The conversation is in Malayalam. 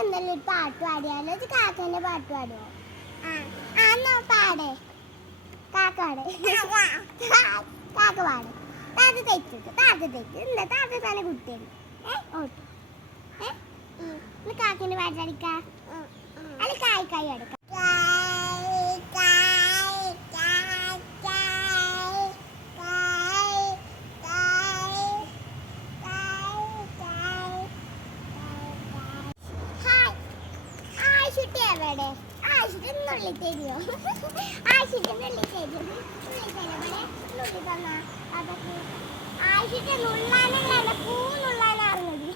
എന്തെങ്കിലും ഒരു പാട്ട് പാടിയാലോ? കാക്കന്റെ പാട്ട് പാടുമോ? എന്നാ പാടേ. കാക്കാട് കാക്ക പാട്. താത്ത തെറ്റിട്ട് എന്താ താത്ത തന്നെ കുട്ടിയാണ്. ഓട്ടോ കാക്കന്റെ പാട്ടടിക്ക. അല്ല കായ് അടുക്ക. ആശിട്ട് നുള്ളി തരുമോ? ആശിട്ട് നുള്ളി തരും. നുള്ളി തന്നാ അതൊക്കെ ആശിട്ട് നുള്ളാനല്ല പൂ നുള്ളാനാറുന്നത്.